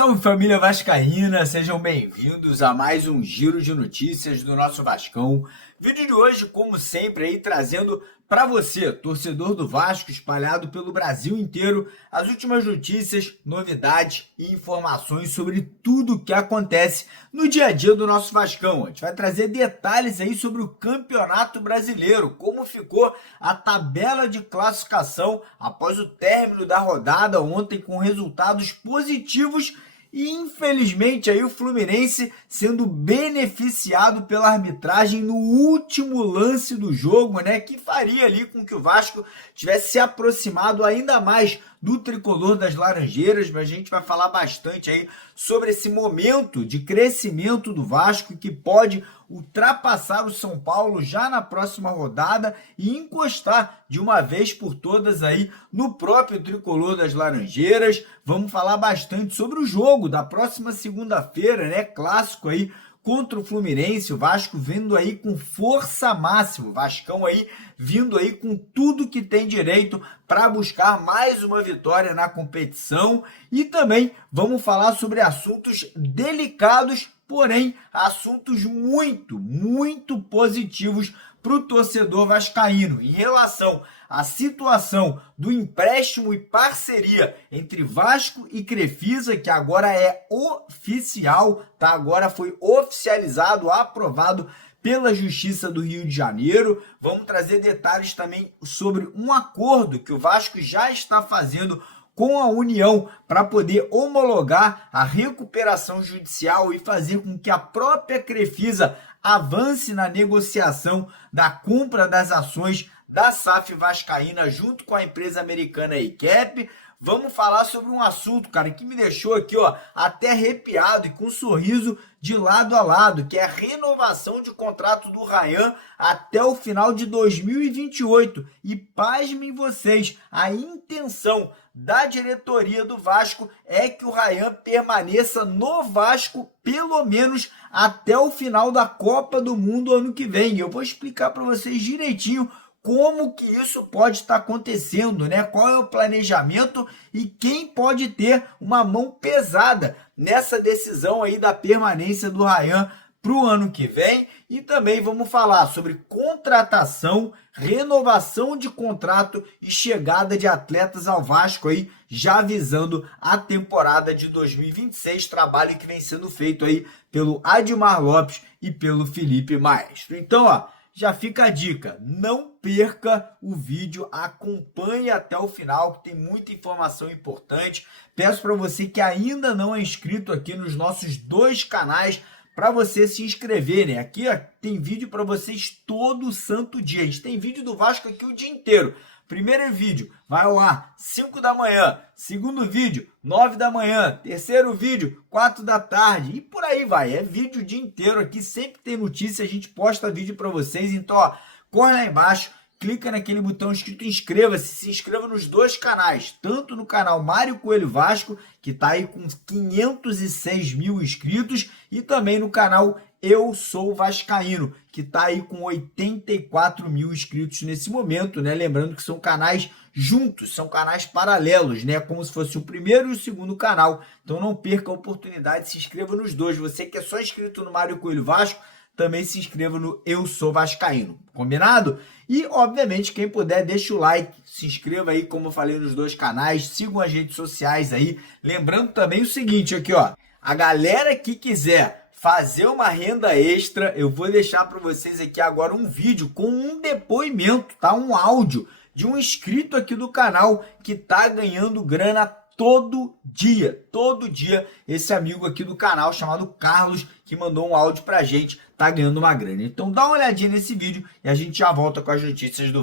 Salve família vascaína, sejam bem-vindos a mais um giro de notícias do nosso Vascão. Vídeo de hoje, como sempre, aí trazendo para você, torcedor do Vasco espalhado pelo Brasil inteiro, as últimas notícias, novidades e informações sobre tudo o que acontece no dia a dia do nosso Vascão. A gente vai trazer detalhes aí sobre o Campeonato Brasileiro, como ficou a tabela de classificação após o término da rodada ontem com resultados positivos. E infelizmente aí o Fluminense sendo beneficiado pela arbitragem no último lance do jogo, né? Que faria ali com que o Vasco tivesse se aproximado ainda mais do tricolor das Laranjeiras, mas a gente vai falar bastante aí sobre esse momento de crescimento do Vasco que pode ultrapassar o São Paulo já na próxima rodada e encostar de uma vez por todas aí no próprio tricolor das Laranjeiras. Vamos falar bastante sobre o jogo da próxima segunda-feira, né? Clássico aí contra o Fluminense, o Vasco vindo aí com força máxima, o Vascão aí vindo aí com tudo que tem direito para buscar mais uma vitória na competição. E também vamos falar sobre assuntos delicados, porém assuntos muito positivos para o torcedor vascaíno em relação à situação do empréstimo e parceria entre Vasco e Crefisa, que agora é oficial, tá? Agora foi oficializado, aprovado pela Justiça do Rio de Janeiro. Vamos trazer detalhes também sobre um acordo que o Vasco já está fazendo com a União para poder homologar a recuperação judicial e fazer com que a própria Crefisa avance na negociação da compra das ações da SAF Vascaína junto com a empresa americana ICAP. Vamos falar sobre um assunto, cara, que me deixou aqui, ó, até arrepiado e com um sorriso de lado a lado, que é a renovação de contrato do Ryan até o final de 2028. E pasmem vocês, a intenção da diretoria do Vasco é que o Ryan permaneça no Vasco pelo menos até o final da Copa do Mundo ano que vem. Eu vou explicar para vocês direitinho como que isso pode estar acontecendo, né? Qual é o planejamento e quem pode ter uma mão pesada nessa decisão aí da permanência do Ryan para o ano que vem. E também vamos falar sobre contratação, renovação de contrato e chegada de atletas ao Vasco aí, já visando a temporada de 2026, trabalho que vem sendo feito aí pelo Admar Lopes e pelo Felipe Maestro. Então, ó, já fica a dica, não perca o vídeo, acompanhe até o final, que tem muita informação importante. Peço para você que ainda não é inscrito aqui nos nossos dois canais, para você se inscrever, né? Aqui ó, tem vídeo para vocês todo santo dia. A gente tem vídeo do Vasco aqui o dia inteiro. Primeiro vídeo vai ao ar 5 da manhã, segundo vídeo 9 da manhã, terceiro vídeo 4 da tarde e por aí vai. É vídeo o dia inteiro aqui, sempre tem notícia, a gente posta vídeo para vocês. Então, ó, corre lá embaixo, clica naquele botão escrito inscreva-se, se inscreva nos dois canais, tanto no canal Mário Coelho Vasco, que está aí com 506 mil inscritos, e também no canal Eu Sou Vascaíno, que está aí com 84 mil inscritos nesse momento, né? Lembrando que são canais juntos, são canais paralelos, né? Como se fosse o primeiro e o segundo canal. Então não perca a oportunidade, se inscreva nos dois. Você que é só inscrito no Mário Coelho Vasco, também se inscreva no Eu Sou Vascaíno, combinado? E, obviamente, quem puder, deixa o like, se inscreva aí, como eu falei, nos dois canais, sigam as redes sociais aí. Lembrando também o seguinte, aqui ó, a galera que quiser fazer uma renda extra, eu vou deixar para vocês aqui agora um vídeo com um depoimento, tá? Um áudio de um inscrito aqui do canal que tá ganhando grana todo dia, esse amigo aqui do canal chamado Carlos, que mandou um áudio pra gente, tá ganhando uma grana. Então dá uma olhadinha nesse vídeo e a gente já volta com as notícias do...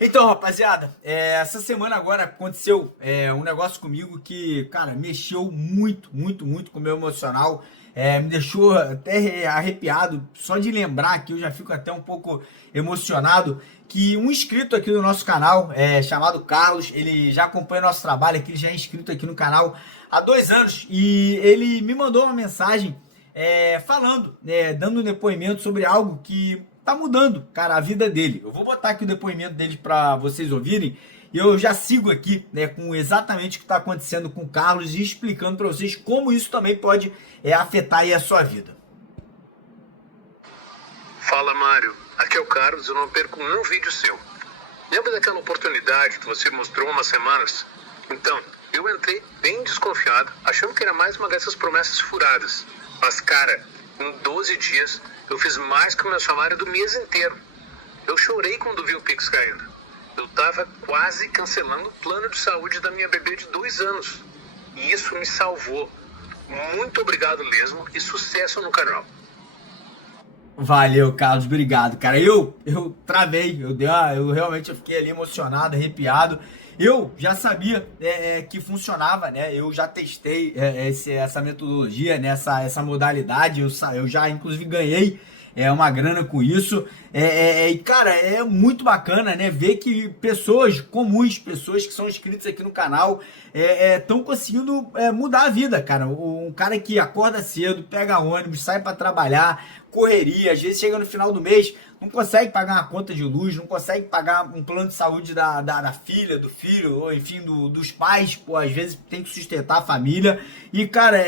Então, rapaziada, essa semana agora aconteceu um negócio comigo que, cara, mexeu muito com o meu emocional. Me deixou até arrepiado, só de lembrar que eu já fico até um pouco emocionado, que um inscrito aqui do nosso canal, chamado Carlos, ele já acompanha nosso trabalho aqui, ele já é inscrito aqui no canal há 2 anos, e ele me mandou uma mensagem falando, dando um depoimento sobre algo que tá mudando, cara, a vida dele. Eu vou botar aqui o depoimento dele para vocês ouvirem. E eu já sigo aqui, né, com exatamente o que está acontecendo com o Carlos e explicando para vocês como isso também pode afetar aí a sua vida. Fala, Mário. Aqui é o Carlos, eu não perco um vídeo seu. Lembra daquela oportunidade que você mostrou há umas semanas? Então, eu entrei bem desconfiado, achando que era mais uma dessas promessas furadas. Mas, cara, em 12 dias, eu fiz mais que o meu salário do mês inteiro. Eu chorei quando vi o Pix caindo. Eu tava quase cancelando o plano de saúde da minha bebê de 2 anos. E isso me salvou. Muito obrigado mesmo e sucesso no canal. Valeu, Carlos, obrigado, cara. Eu travei, eu realmente fiquei ali emocionado, arrepiado. Eu já sabia que funcionava, né? Eu já testei essa metodologia, né? Essa modalidade. Eu já, inclusive, ganhei uma grana com isso. E, cara, é muito bacana, né? Ver que pessoas comuns, pessoas que são inscritas aqui no canal, estão conseguindo mudar a vida, cara. Um cara que acorda cedo, pega ônibus, sai para trabalhar, correria, às vezes chega no final do mês, não consegue pagar uma conta de luz, não consegue pagar um plano de saúde da filha, do filho, ou enfim, dos pais, pô, às vezes tem que sustentar a família. E, cara,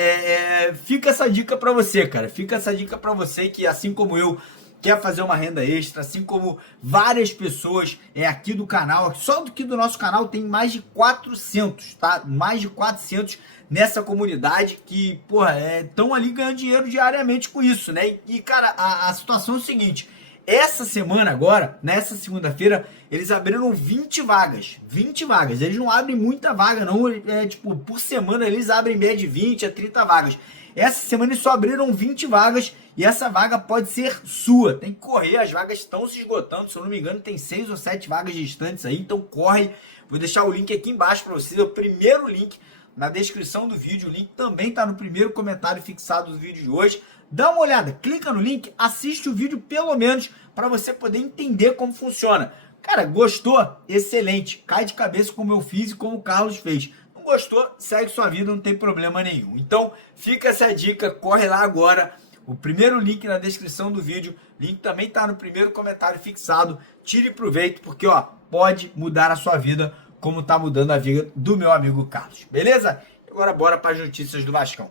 fica essa dica pra você, cara. Fica essa dica pra você que, assim como eu, quer fazer uma renda extra, assim como várias pessoas aqui do canal, só do nosso canal tem mais de 400, tá? Mais de 400 nessa comunidade que, porra, estão ali ganhando dinheiro diariamente com isso, né? E, cara, a situação é o seguinte, essa semana agora, nessa segunda-feira, eles abriram 20 vagas, 20 vagas, eles não abrem muita vaga não, tipo, por semana eles abrem média de 20 a 30 vagas. Essa semana eles só abriram 20 vagas e essa vaga pode ser sua. Tem que correr, as vagas estão se esgotando. Se eu não me engano, tem 6 ou 7 vagas restantes aí, então corre. Vou deixar o link aqui embaixo para vocês, é o primeiro link na descrição do vídeo. O link também está no primeiro comentário fixado do vídeo de hoje. Dá uma olhada, clica no link, assiste o vídeo pelo menos para você poder entender como funciona. Cara, gostou? Excelente. Cai de cabeça como eu fiz e como o Carlos fez. Gostou, segue sua vida, não tem problema nenhum. Então, fica essa dica, corre lá agora. O primeiro link na descrição do vídeo, link também tá no primeiro comentário fixado. Tire proveito, porque ó, pode mudar a sua vida, como tá mudando a vida do meu amigo Carlos. Beleza? Agora bora para as notícias do Vascão.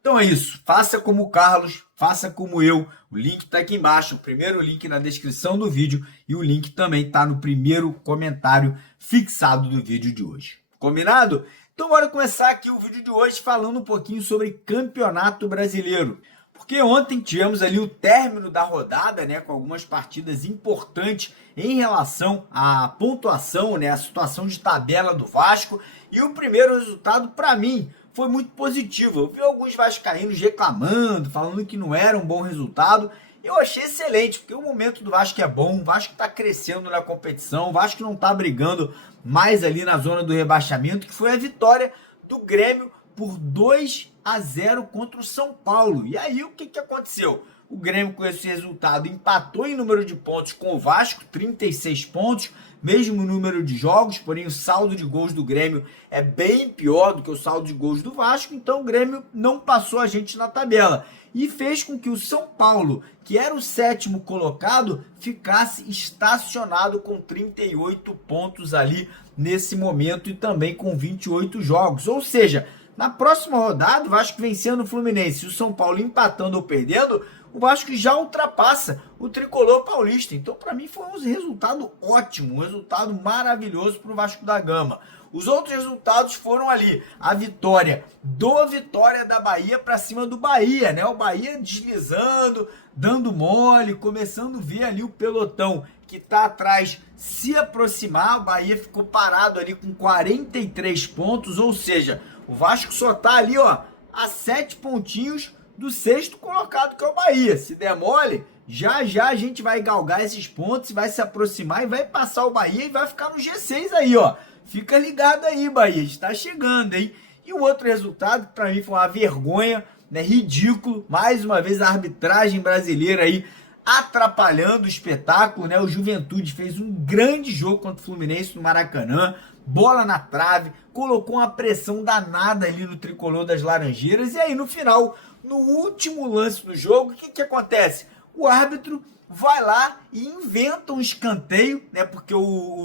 Então é isso, faça como o Carlos, faça como eu. O link tá aqui embaixo, o primeiro link na descrição do vídeo e o link também tá no primeiro comentário fixado do vídeo de hoje. Combinado? Então bora começar aqui o vídeo de hoje falando um pouquinho sobre Campeonato Brasileiro. Porque ontem tivemos ali o término da rodada, né, com algumas partidas importantes em relação à pontuação, né, a situação de tabela do Vasco. E o primeiro resultado, para mim, foi muito positivo. Eu vi alguns vascaínos reclamando, falando que não era um bom resultado. Eu achei excelente, porque o momento do Vasco é bom, o Vasco está crescendo na competição, o Vasco não está brigando mais ali na zona do rebaixamento, que foi a vitória do Grêmio por 2-0 contra o São Paulo. E aí o que aconteceu? O Grêmio com esse resultado empatou em número de pontos com o Vasco, 36 pontos, mesmo número de jogos, porém o saldo de gols do Grêmio é bem pior do que o saldo de gols do Vasco, então o Grêmio não passou a gente na tabela. E fez com que o São Paulo, que era o 7º colocado, ficasse estacionado com 38 pontos ali nesse momento e também com 28 jogos. Ou seja, na próxima rodada, o Vasco vencendo o Fluminense e o São Paulo empatando ou perdendo, o Vasco já ultrapassa o tricolor paulista. Então, para mim, foi um resultado ótimo, um resultado maravilhoso para o Vasco da Gama. Os outros resultados foram ali, a vitória da Bahia para cima do Bahia, né? O Bahia deslizando, dando mole, começando a ver ali o pelotão que tá atrás se aproximar. O Bahia ficou parado ali com 43 pontos, ou seja, o Vasco só tá ali, ó, a 7 pontinhos do 6º colocado, que é o Bahia. Se der mole, já a gente vai galgar esses pontos, vai se aproximar e vai passar o Bahia e vai ficar no G6 aí, ó. Fica ligado aí, Bahia, está chegando, hein? E o outro resultado, que para mim foi uma vergonha, né? Ridículo, mais uma vez a arbitragem brasileira aí atrapalhando o espetáculo, né? O Juventude fez um grande jogo contra o Fluminense no Maracanã, bola na trave, colocou uma pressão danada ali no tricolor das Laranjeiras, e aí no final, no último lance do jogo, o que acontece? O árbitro vai lá e inventa um escanteio, né? Porque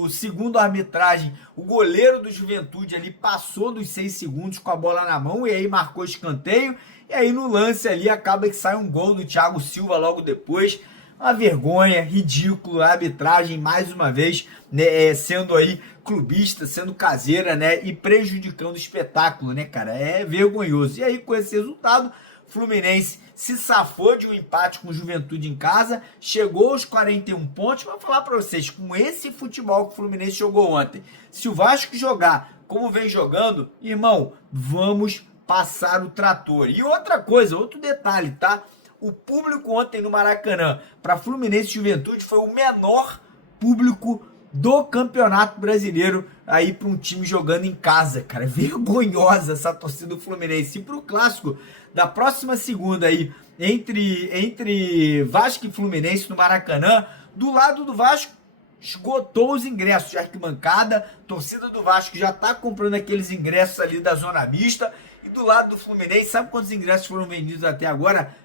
segundo a arbitragem, o goleiro do Juventude ali passou dos 6 segundos com a bola na mão e aí marcou escanteio. E aí no lance ali acaba que sai um gol do Thiago Silva logo depois. Uma vergonha, ridículo, a arbitragem mais uma vez, né, sendo aí clubista, sendo caseira, né, e prejudicando o espetáculo, né, cara, é vergonhoso. E aí com esse resultado, Fluminense se safou de um empate com o Juventude em casa, chegou aos 41 pontos. Vou falar para vocês, com esse futebol que o Fluminense jogou ontem, se o Vasco jogar como vem jogando, irmão, vamos passar o trator. E outra coisa, outro detalhe, tá? O público ontem no Maracanã para Fluminense e Juventude foi o menor público do Campeonato Brasileiro aí para um time jogando em casa, cara. Vergonhosa essa torcida do Fluminense. E para o clássico da próxima segunda aí, entre Vasco e Fluminense no Maracanã, do lado do Vasco, esgotou os ingressos de arquibancada, torcida do Vasco já tá comprando aqueles ingressos ali da zona mista, e do lado do Fluminense, sabe quantos ingressos foram vendidos até agora?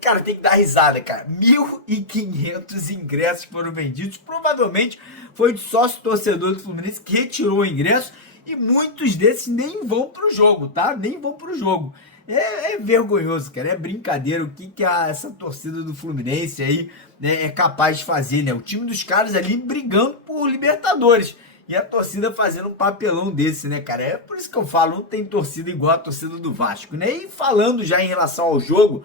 Cara, tem que dar risada, cara. 1.500 ingressos foram vendidos. Provavelmente foi de sócio torcedor do Fluminense que retirou o ingresso. E muitos desses nem vão pro jogo, tá? Nem vão pro jogo. É vergonhoso, cara. É brincadeira o que essa torcida do Fluminense aí, né, é capaz de fazer, né? O time dos caras ali brigando por Libertadores. E a torcida fazendo um papelão desse, né, cara? É por isso que eu falo, não tem torcida igual a torcida do Vasco, né? E falando já em relação ao jogo,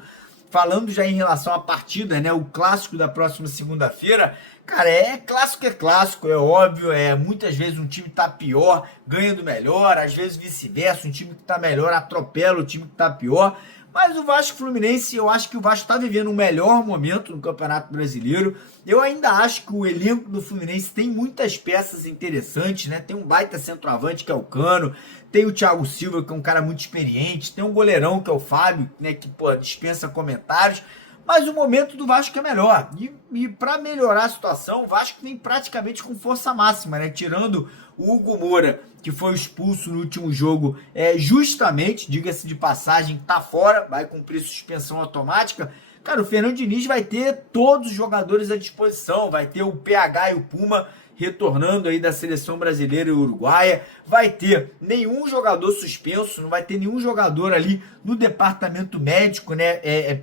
falando já em relação à partida, né? O clássico da próxima segunda-feira, cara, é clássico, é óbvio, muitas vezes um time tá pior, ganha do melhor, às vezes vice-versa, um time que tá melhor atropela o time que tá pior. Mas o Vasco Fluminense, eu acho que o Vasco está vivendo um melhor momento no Campeonato Brasileiro. Eu ainda acho que o elenco do Fluminense tem muitas peças interessantes, né? Tem um baita centroavante que é o Cano, tem o Thiago Silva, que é um cara muito experiente, tem um goleirão que é o Fábio, né? Que, pô, dispensa comentários. Mas o momento do Vasco é melhor. E para melhorar a situação, o Vasco vem praticamente com força máxima, né? Tirando o Hugo Moura, que foi expulso no último jogo, justamente, diga-se de passagem, tá fora, vai cumprir suspensão automática. Cara, o Fernando Diniz vai ter todos os jogadores à disposição, vai ter o PH e o Puma retornando aí da seleção brasileira e uruguaia, vai ter nenhum jogador suspenso, não vai ter nenhum jogador ali no departamento médico, né,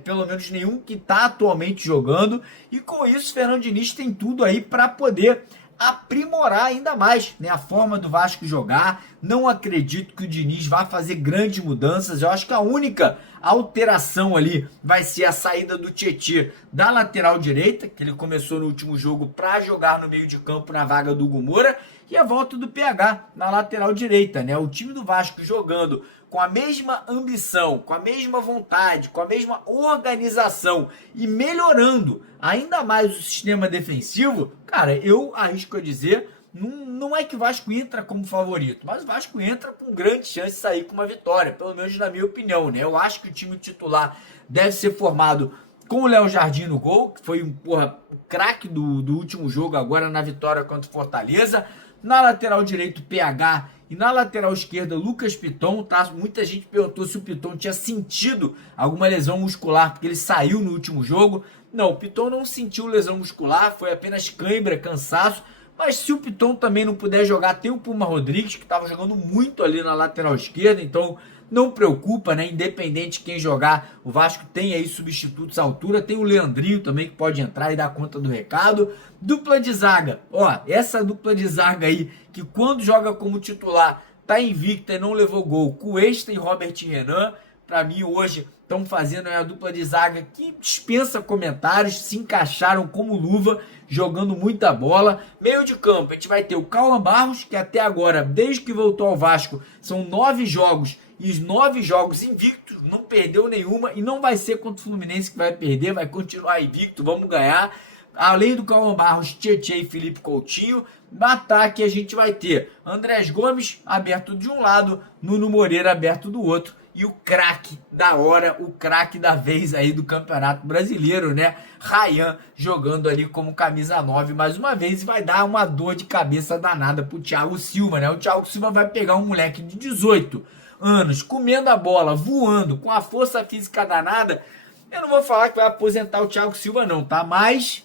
pelo menos nenhum que tá atualmente jogando, e com isso o Fernando Diniz tem tudo aí para poder aprimorar ainda mais, né, a forma do Vasco jogar. Não acredito que o Diniz vá fazer grandes mudanças. Eu acho que a única alteração ali vai ser a saída do Tietê da lateral direita, que ele começou no último jogo para jogar no meio de campo na vaga do Hugo Moura, e a volta do PH na lateral direita, né? O time do Vasco jogando com a mesma ambição, com a mesma vontade, com a mesma organização e melhorando ainda mais o sistema defensivo, cara, eu arrisco a dizer, não é que o Vasco entra como favorito, mas o Vasco entra com grande chance de sair com uma vitória, pelo menos na minha opinião, né? Eu acho que o time titular deve ser formado com o Léo Jardim no gol, que foi o craque do último jogo agora na vitória contra o Fortaleza. Na lateral direito, PH, e na lateral esquerda, Lucas Piton, tá? Muita gente perguntou se o Piton tinha sentido alguma lesão muscular, porque ele saiu no último jogo. Não, o Piton não sentiu lesão muscular, foi apenas cãibra, cansaço. Mas se o Piton também não puder jogar, tem o Puma Rodrigues, que estava jogando muito ali na lateral esquerda, então não preocupa, né? Independente de quem jogar, o Vasco tem aí substitutos à altura. Tem o Leandrinho também que pode entrar e dar conta do recado. Dupla de zaga, ó, essa dupla de zaga aí, que quando joga como titular, tá invicta e não levou gol, Cuesta e Robert Renan, pra mim hoje estão fazendo a dupla de zaga que dispensa comentários, se encaixaram como luva, jogando muita bola. Meio de campo, a gente vai ter o Cauã Barros, que até agora, desde que voltou ao Vasco, são 9 jogos, e os 9 jogos invictos, não perdeu nenhuma, e não vai ser contra o Fluminense que vai perder, vai continuar invicto, vamos ganhar. Além do Cauã Barros, Tietê e Felipe Coutinho. No ataque a gente vai ter Andrés Gomes aberto de um lado, Nuno Moreira aberto do outro, e o craque da hora, o craque da vez aí do Campeonato Brasileiro, né? Ryan jogando ali como camisa 9 mais uma vez, e vai dar uma dor de cabeça danada pro Thiago Silva, né? O Thiago Silva vai pegar um moleque de 18 anos, comendo a bola, voando, com a força física danada, Eu não vou falar que vai aposentar o Thiago Silva não, tá? Mas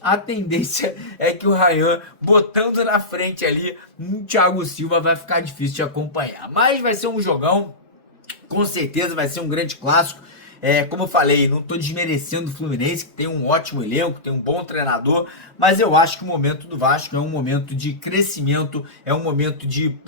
a tendência é que o Ryan, botando na frente ali, o Thiago Silva vai ficar difícil de acompanhar. Mas vai ser um jogão, com certeza vai ser um grande clássico. Como eu falei, não estou desmerecendo o Fluminense, que tem um ótimo elenco, tem um bom treinador, mas eu acho que o momento do Vasco é um momento de crescimento, é um momento de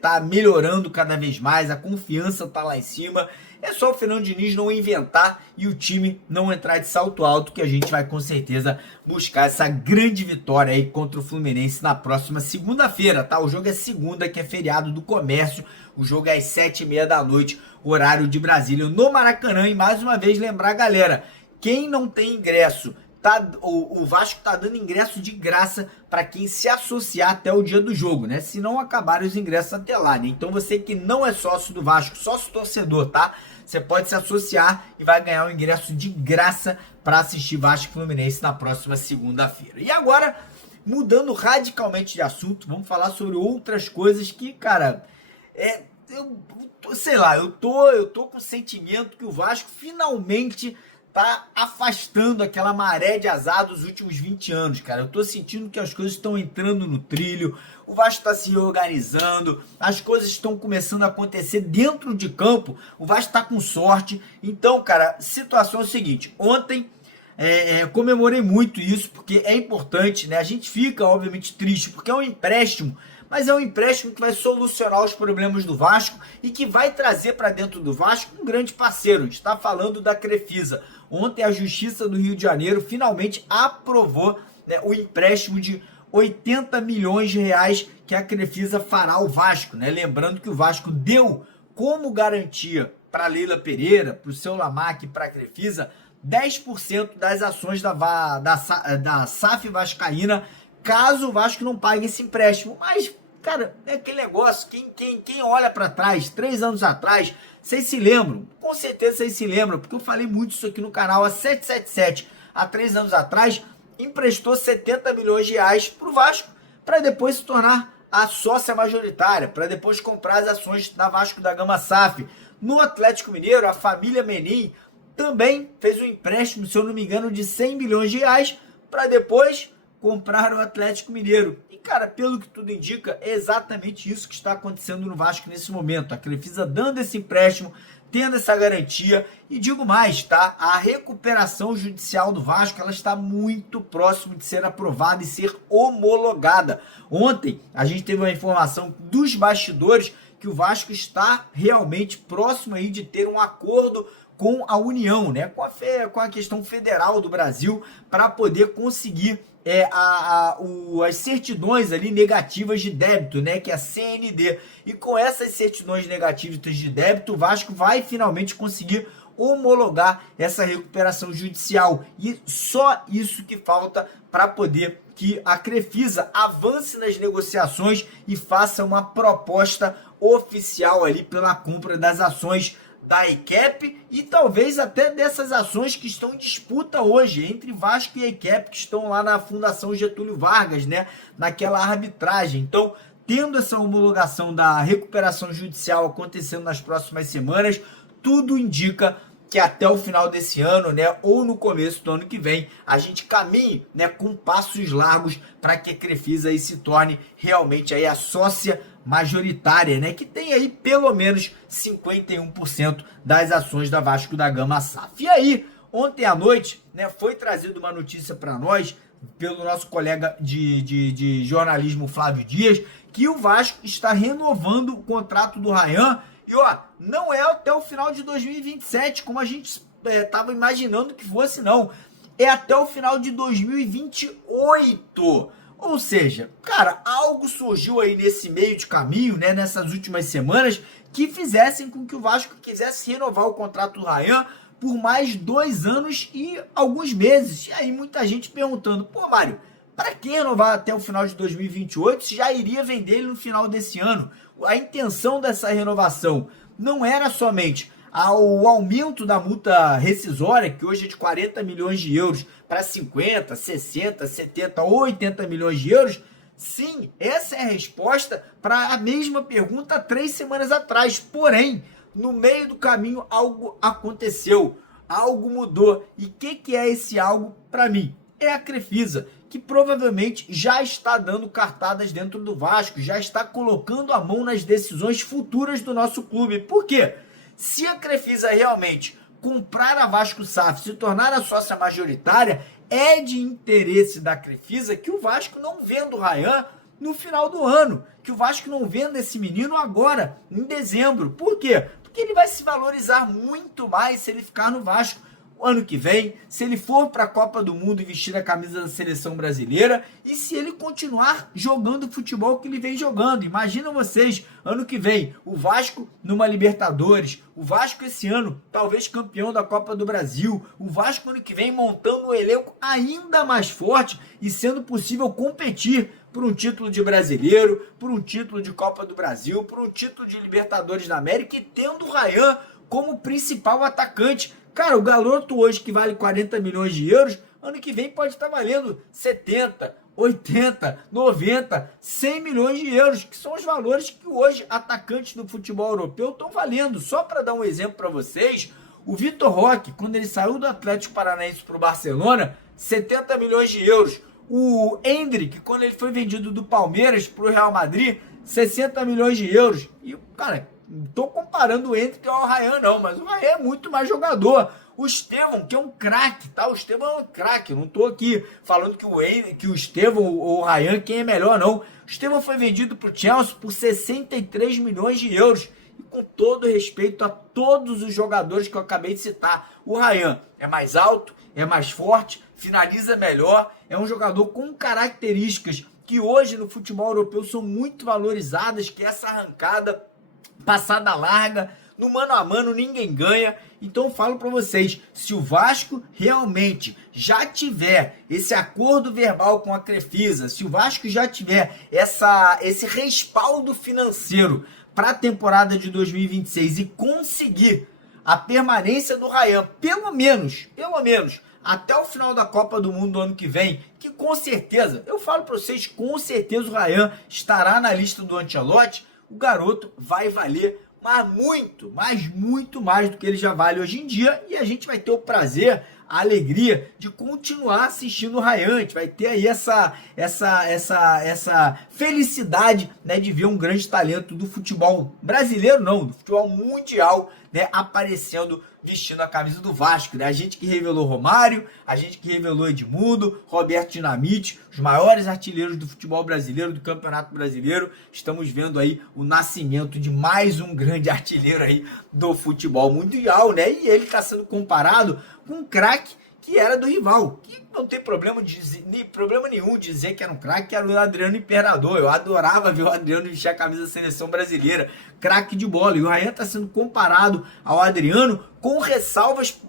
tá melhorando cada vez mais, a confiança tá lá em cima. É só o Fernando Diniz não inventar e o time não entrar de salto alto, que a gente vai com certeza buscar essa grande vitória aí contra o Fluminense na próxima segunda-feira, tá? O jogo é segunda, que é feriado do comércio, o jogo é às 7h30 da noite, horário de Brasília, no Maracanã. E mais uma vez lembrar, galera, quem não tem ingresso, o Vasco tá dando ingresso de graça para quem se associar até o dia do jogo, né? Se não acabarem os ingressos até lá, né? Então você que não é sócio do Vasco, sócio torcedor, tá? Você pode se associar e vai ganhar um ingresso de graça para assistir Vasco e Fluminense na próxima segunda-feira. E agora, mudando radicalmente de assunto, vamos falar sobre outras coisas que, cara, eu tô com o sentimento que o Vasco finalmente tá afastando aquela maré de azar dos últimos 20 anos, cara. Eu tô sentindo que as coisas estão entrando no trilho, o Vasco tá se reorganizando, as coisas estão começando a acontecer dentro de campo, o Vasco tá com sorte. Então, cara, situação é o seguinte, ontem comemorei muito isso, porque é importante, né? A gente fica, obviamente, triste, porque é um empréstimo, mas é um empréstimo que vai solucionar os problemas do Vasco e que vai trazer para dentro do Vasco um grande parceiro. A gente está falando da Crefisa. Ontem a Justiça do Rio de Janeiro finalmente aprovou, né, o empréstimo de 80 milhões de reais que a Crefisa fará ao Vasco, né? Lembrando que o Vasco deu como garantia para Leila Pereira, para o seu Lamarck e para a Crefisa 10% das ações da SAF Vascaína, caso o Vasco não pague esse empréstimo. Mas, cara, é aquele negócio, quem olha para trás, 3 anos atrás, vocês se lembram? Com certeza vocês se lembram, porque eu falei muito isso aqui no canal. A 777, há 3 anos atrás, emprestou 70 milhões de reais para o Vasco, para depois se tornar a sócia majoritária, para depois comprar as ações da Vasco da Gama SAF. No Atlético Mineiro, a família Menin também fez um empréstimo, se eu não me engano, de 100 milhões de reais, para depois comprar o Atlético Mineiro. E, cara, pelo que tudo indica, é exatamente isso que está acontecendo no Vasco nesse momento. A Crefisa dando esse empréstimo, tendo essa garantia. E digo mais, tá? A recuperação judicial do Vasco, ela está muito próximo de ser aprovada e ser homologada. Ontem, a gente teve uma informação dos bastidores que o Vasco está realmente próximo aí de ter um acordo com a União, né? Com a questão federal do Brasil, para poder conseguir as certidões ali negativas de débito, né, que é a CND. E com essas certidões negativas de débito, o Vasco vai finalmente conseguir homologar essa recuperação judicial. E só isso que falta para poder que a Crefisa avance nas negociações e faça uma proposta oficial ali pela compra das ações da EQEP e talvez até dessas ações que estão em disputa hoje entre Vasco e a EQEP, que estão lá na Fundação Getúlio Vargas, né, naquela arbitragem. Então, tendo essa homologação da recuperação judicial acontecendo nas próximas semanas, tudo indica que até o final desse ano, né, ou no começo do ano que vem, a gente caminhe, né, com passos largos para que a Crefisa aí se torne realmente aí a sócia majoritária, né, que tem aí pelo menos 51% das ações da Vasco da Gama SAF. E aí, ontem à noite, né, foi trazida uma notícia para nós pelo nosso colega de jornalismo Flávio Dias, que o Vasco está renovando o contrato do Ryan. E ó, não é até o final de 2027, como a gente estava imaginando que fosse, não. É até o final de 2028. Ou seja, cara, algo surgiu aí nesse meio de caminho, né, nessas últimas semanas, que fizessem com que o Vasco quisesse renovar o contrato do Ryan por mais 2 anos e alguns meses. E aí muita gente perguntando, pô, Mário, para que renovar até o final de 2028 se já iria vender ele no final desse ano? A intenção dessa renovação não era somente o aumento da multa rescisória, que hoje é de 40 milhões de euros para 50, 60, 70 ou 80 milhões de euros. Sim, essa é a resposta para a mesma pergunta 3 semanas atrás. Porém, no meio do caminho algo aconteceu. algo mudou. E o que é esse algo para mim? É a Crefisa, que provavelmente já está dando cartadas dentro do Vasco, já está colocando a mão nas decisões futuras do nosso clube. Por quê? Se a Crefisa realmente comprar a Vasco SAF, se tornar a sócia majoritária, é de interesse da Crefisa que o Vasco não venda o Ryan no final do ano, que o Vasco não venda esse menino agora, em dezembro. Por quê? Porque ele vai se valorizar muito mais se ele ficar no Vasco o ano que vem, se ele for para a Copa do Mundo e vestir a camisa da seleção brasileira e se ele continuar jogando o futebol que ele vem jogando. Imagina vocês, ano que vem, o Vasco numa Libertadores, o Vasco esse ano talvez campeão da Copa do Brasil, o Vasco ano que vem montando um elenco ainda mais forte e sendo possível competir por um título de brasileiro, por um título de Copa do Brasil, por um título de Libertadores da América e tendo o Ryan como principal atacante. Cara, o garoto hoje que vale 40 milhões de euros, ano que vem pode estar valendo 70, 80, 90, 100 milhões de euros, que são os valores que hoje atacantes do futebol europeu estão valendo. Só para dar um exemplo para vocês, o Vitor Roque, quando ele saiu do Atlético Paranaense para o Barcelona, 70 milhões de euros. O Endrick, quando ele foi vendido do Palmeiras para o Real Madrid, 60 milhões de euros. E, cara, não estou comparando o Endrick ao Ryan, não, mas o Ryan é muito mais jogador. O Estevão, que é um craque, tá? O Estevão é um craque. Eu não estou aqui falando que o Estevão ou o Ryan, quem é melhor, não. O Estevão foi vendido para o Chelsea por 63 milhões de euros. E com todo respeito a todos os jogadores que eu acabei de citar, o Ryan é mais alto, é mais forte, finaliza melhor, é um jogador com características que hoje no futebol europeu são muito valorizadas, que é essa arrancada, passada larga, no mano a mano ninguém ganha. Então eu falo para vocês, se o Vasco realmente já tiver esse acordo verbal com a Crefisa, se o Vasco já tiver esse respaldo financeiro para a temporada de 2026 e conseguir a permanência do Ryan, pelo menos, até o final da Copa do Mundo do ano que vem, que com certeza, eu falo para vocês, com certeza o Ryan estará na lista do Ancelotti, o garoto vai valer muito mais do que ele já vale hoje em dia, e a gente vai ter o prazer, a alegria de continuar assistindo o Ryan. A gente vai ter aí essa felicidade, né, de ver um grande talento do futebol brasileiro, não, do futebol mundial, né, aparecendo, vestindo a camisa do Vasco, né? A gente que revelou Romário, a gente que revelou Edmundo, Roberto Dinamite, os maiores artilheiros do futebol brasileiro, do Campeonato Brasileiro. Estamos vendo aí o nascimento de mais um grande artilheiro aí do futebol mundial, né? E ele está sendo comparado com um craque que era do rival, que não tem problema nenhum dizer que era um craque, que era o Adriano Imperador. Eu adorava ver o Adriano vestir a camisa da seleção brasileira, craque de bola. E o Ryan está sendo comparado ao Adriano com ressalvas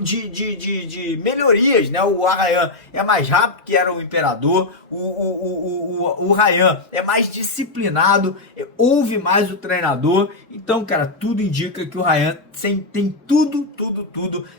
de melhorias, né? O Ryan é mais rápido que era o Imperador, o Ryan é mais disciplinado, ouve mais o treinador. Então, cara, tudo indica que o Ryan tem tudo,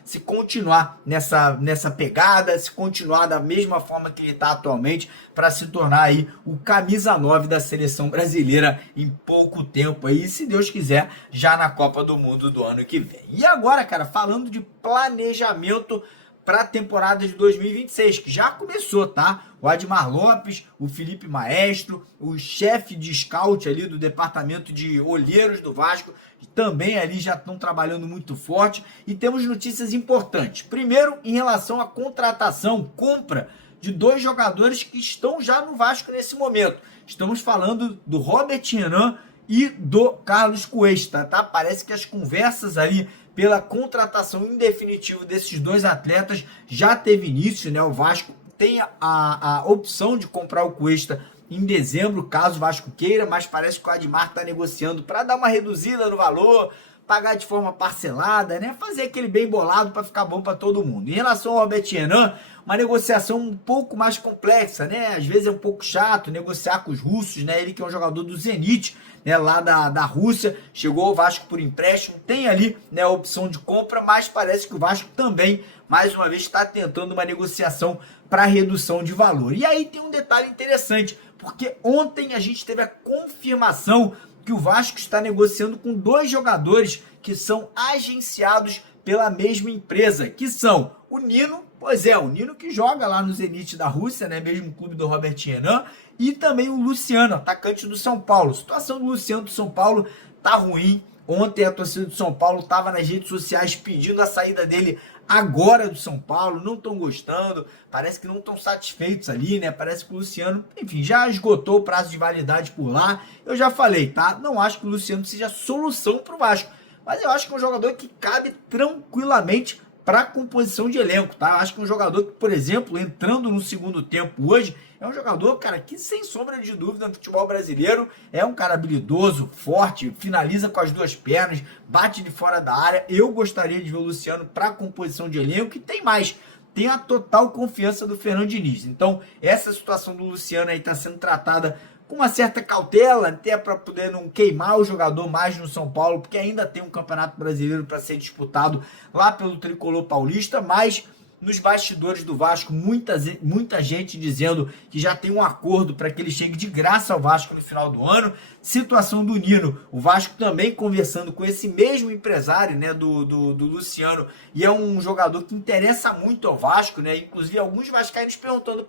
se continuar nessa pegada, se continuar da mesma forma que ele está atualmente, para se tornar aí o camisa 9 da seleção brasileira em pouco tempo aí, se Deus quiser, já na Copa do Mundo do ano que vem. E agora, cara, falando de planejamento para a temporada de 2026, que já começou, tá? O Admar Lopes, o Felipe Maestro, o chefe de scout ali do departamento de olheiros do Vasco, também ali já estão trabalhando muito forte. E temos notícias importantes. Primeiro, em relação à contratação, compra de 2 jogadores que estão já no Vasco nesse momento. Estamos falando do Robert Renan e do Carlos Cuesta, tá? Parece que as conversas ali pela contratação em definitivo desses 2 atletas já teve início, né? O Vasco tem a opção de comprar o Cuesta em dezembro, caso o Vasco queira, mas parece que o Admar está negociando para dar uma reduzida no valor, pagar de forma parcelada, né? Fazer aquele bem bolado para ficar bom para todo mundo. Em relação ao Robert Renan, uma negociação um pouco mais complexa, né? Às vezes é um pouco chato negociar com os russos, né? Ele que é um jogador do Zenit, né? Lá da Rússia, chegou ao Vasco por empréstimo, tem ali, né, a opção de compra, mas parece que o Vasco também, mais uma vez, está tentando uma negociação para redução de valor. E aí tem um detalhe interessante, Porque ontem a gente teve a confirmação que o Vasco está negociando com 2 jogadores que são agenciados pela mesma empresa, que são o Nino, o Nino que joga lá no Zenit da Rússia, né, mesmo clube do Robert Renan, e também o Luciano, atacante do São Paulo. A situação do Luciano do São Paulo tá ruim. Ontem a torcida do São Paulo estava nas redes sociais pedindo a saída dele agora do São Paulo, não estão gostando, parece que não estão satisfeitos ali, né? Parece que o Luciano, enfim, já esgotou o prazo de validade por lá. Eu já falei, tá? Não acho que o Luciano seja solução para o Vasco, mas eu acho que é um jogador que cabe tranquilamente para a composição de elenco, tá? Eu acho que é um jogador que, por exemplo, entrando no segundo tempo hoje, é um jogador, cara, que sem sombra de dúvida no futebol brasileiro é um cara habilidoso, forte, finaliza com as 2 pernas, bate de fora da área. Eu gostaria de ver o Luciano para a composição de elenco, e tem mais, tem a total confiança do Fernando Diniz. Então, essa situação do Luciano aí está sendo tratada com uma certa cautela, até para poder não queimar o jogador mais no São Paulo, porque ainda tem um Campeonato Brasileiro para ser disputado lá pelo Tricolor Paulista, mas nos bastidores do Vasco, muita gente dizendo que já tem um acordo para que ele chegue de graça ao Vasco no final do ano. Situação do Nino, o Vasco também conversando com esse mesmo empresário, né, do Luciano, e é um jogador que interessa muito ao Vasco, né? Inclusive alguns vascaínos perguntando,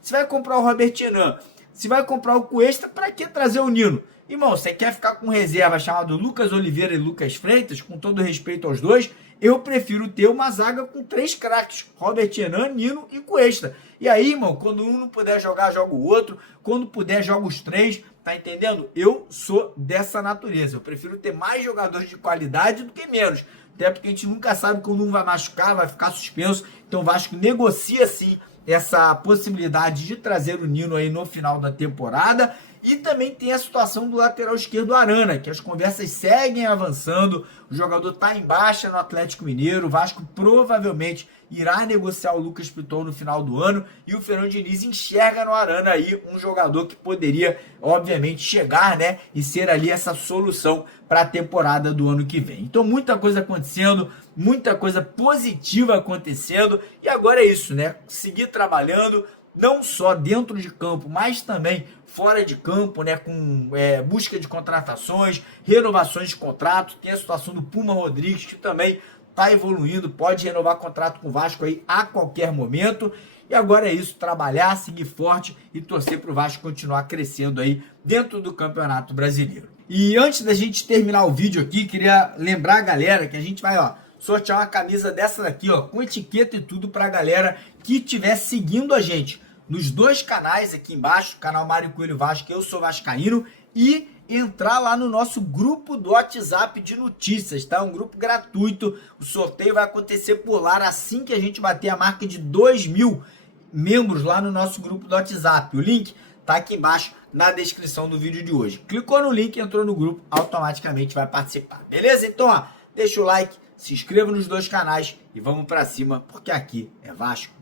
você vai comprar o Robert Renan, se vai comprar o Cuesta, para que trazer o Nino? Irmão, você quer ficar com reserva chamado Lucas Oliveira e Lucas Freitas, com todo respeito aos dois? Eu prefiro ter uma zaga com 3 craques, Robert Renan, Nino e Cuesta. E aí, irmão, quando um não puder jogar, joga o outro. Quando puder, joga os 3. Tá entendendo? Eu sou dessa natureza. Eu prefiro ter mais jogadores de qualidade do que menos. Até porque a gente nunca sabe quando um vai machucar, vai ficar suspenso. Então o Vasco negocia sim essa possibilidade de trazer o Nino aí no final da temporada. E também tem a situação do lateral esquerdo Arana, que as conversas seguem avançando, o jogador está em baixa no Atlético Mineiro, o Vasco provavelmente irá negociar o Lucas Piton no final do ano, e o Fernando Diniz enxerga no Arana aí um jogador que poderia, obviamente, chegar, né, e ser ali essa solução para a temporada do ano que vem. Então muita coisa acontecendo, muita coisa positiva acontecendo, e agora é isso, né, seguir trabalhando, não só dentro de campo, mas também fora de campo, né, com busca de contratações, renovações de contrato. Tem a situação do Puma Rodrigues, que também está evoluindo, pode renovar contrato com o Vasco aí a qualquer momento. E agora é isso, trabalhar, seguir forte e torcer para o Vasco continuar crescendo aí dentro do Campeonato Brasileiro. E antes da gente terminar o vídeo aqui, queria lembrar a galera que a gente vai, sortear uma camisa dessa daqui, com etiqueta e tudo para a galera que estiver seguindo a gente nos 2 canais aqui embaixo, canal Mário Coelho Vasco, eu sou vascaíno, e entrar lá no nosso grupo do WhatsApp de notícias, tá? Um grupo gratuito, o sorteio vai acontecer por lá assim que a gente bater a marca de 2.000 membros lá no nosso grupo do WhatsApp. O link tá aqui embaixo na descrição do vídeo de hoje. Clicou no link, entrou no grupo, automaticamente vai participar, beleza? Então, deixa o like, se inscreva nos 2 canais e vamos pra cima, porque aqui é Vasco.